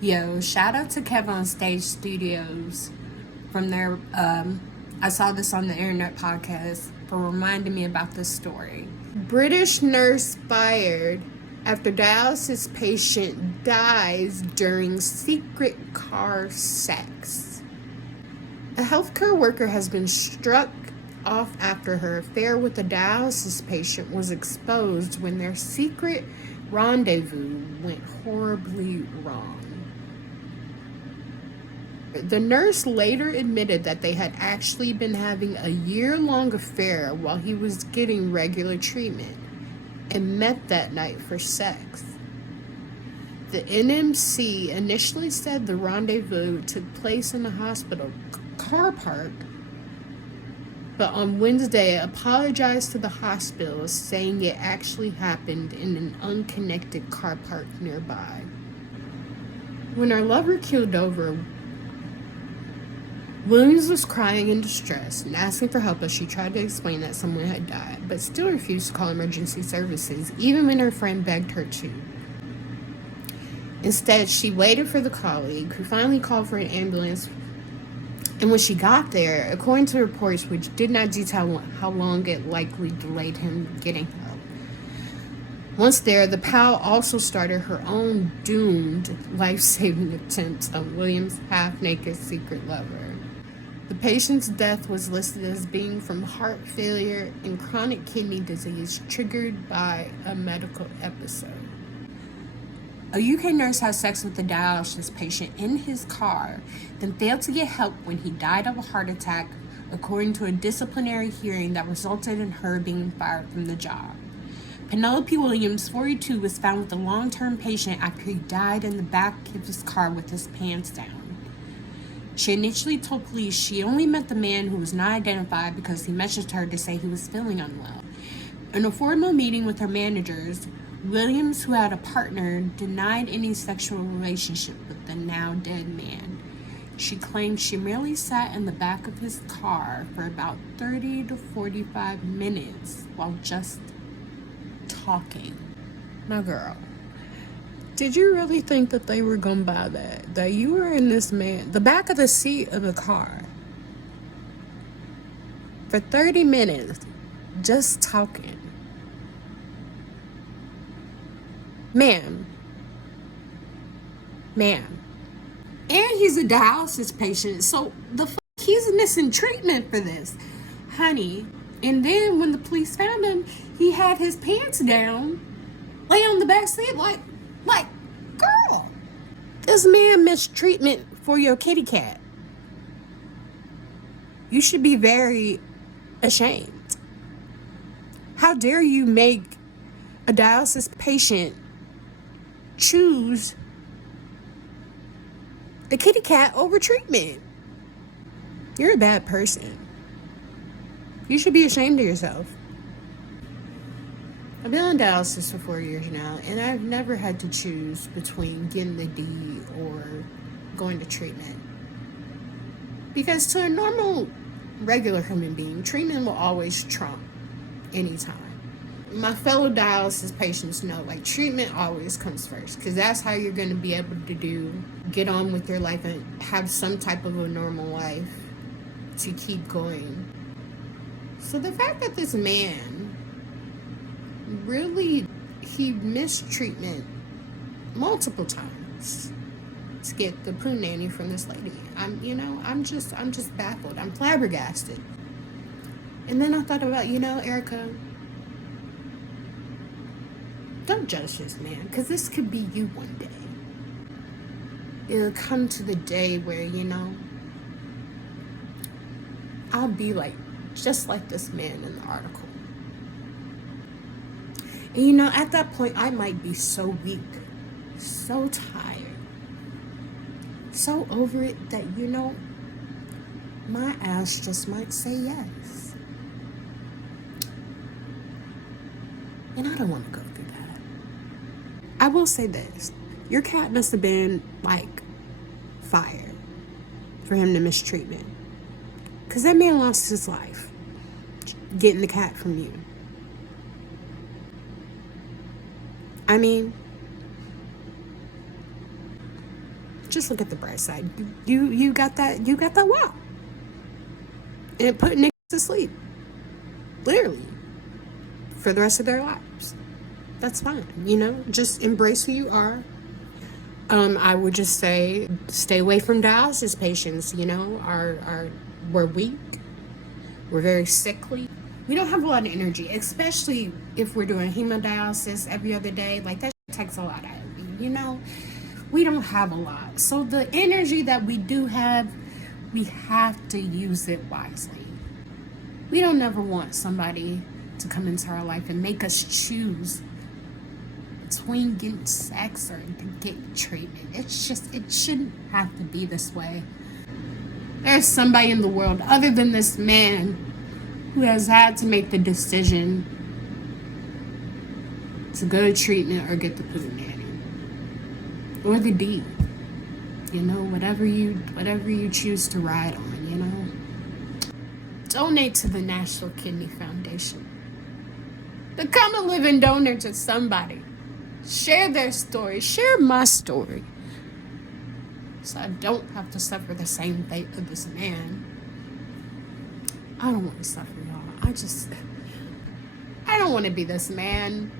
Yo, shout out to Kevin on Stage Studios from their, I saw this on the internet podcast for reminding me about this story. British nurse fired after dialysis patient dies during secret car sex. A healthcare worker has been struck off after her affair with a dialysis patient was exposed when their secret rendezvous went horribly wrong. The nurse later admitted that they had actually been having a year-long affair while he was getting regular treatment and met that night for sex. The nMC initially said the rendezvous took place in a hospital car park, but on Wednesday apologized to the hospital, saying it actually happened in an unconnected car park nearby. When her lover keeled over, Williams was crying in distress and asking for help as she tried to explain that someone had died, but still refused to call emergency services, even when her friend begged her to. Instead, she waited for the colleague, who finally called for an ambulance, and when she got there, according to reports which did not detail how long it likely delayed him getting help. Once there, the pal also started her own doomed life-saving attempt on Williams' half-naked secret lover. The patient's death was listed as being from heart failure and chronic kidney disease triggered by a medical episode. A UK nurse had sex with a dialysis patient in his car, then failed to get help when he died of a heart attack, according to a disciplinary hearing that resulted in her being fired from the job. Penelope Williams, 42, was found with a long-term patient after he died in the back of his car with his pants down. She initially told police she only met the man, who was not identified, because he messaged her to say he was feeling unwell. In a formal meeting with her managers, Williams, who had a partner, denied any sexual relationship with the now dead man. She claimed she merely sat in the back of his car for about 30 to 45 minutes while just talking. Now, girl, did you really think that they were going to buy that? That you were in the back of the seat of a car for 30 minutes just talking? Ma'am. And he's a dialysis patient, so he's missing treatment for this, honey. And then when the police found him, he had his pants down, lay on the back seat like, girl, this man missed treatment for your kitty cat. You should be very ashamed. How dare you make a dialysis patient choose the kitty cat over treatment? You're a bad person. You should be ashamed of yourself. I've been on dialysis for 4 years now, and I've never had to choose between getting the D or going to treatment. Because to a normal, regular human being, treatment will always trump anytime. My fellow dialysis patients know, treatment always comes first, because that's how you're going to be able to get on with your life and have some type of a normal life to keep going. So the fact that this man he missed treatment multiple times to get the poo nanny from this lady, I'm just baffled. I'm flabbergasted. And then I thought about, Erica, don't judge this man, because this could be you one day. It'll come to the day where, I'll be just like this man in the article. And at that point, I might be so weak, so tired, so over it that, my ass just might say yes. And I don't want to go through that. I will say this. Your cat must have been, fire for him to miss treatment. Because that man lost his life getting the cat from you. just look at the bright side. You got that wow. And it put niggas to sleep. Literally. For the rest of their lives. That's fine. Just embrace who you are. I would just say stay away from dialysis patients. We're weak. We're very sickly. We don't have a lot of energy, especially if we're doing hemodialysis every other day. Like, that takes a lot out of you. We don't have a lot. So the energy that we do have, we have to use it wisely. We don't ever want somebody to come into our life and make us choose between getting sex or getting treatment. It shouldn't have to be this way. There's somebody in the world other than this man who has had to make the decision to go to treatment or get the poo nanny. Or the D. Whatever you choose to ride on, Donate to the National Kidney Foundation. Become a living donor to somebody. Share their story. Share my story. So I don't have to suffer the same fate of this man. I don't want to suffer, y'all. I don't want to be this man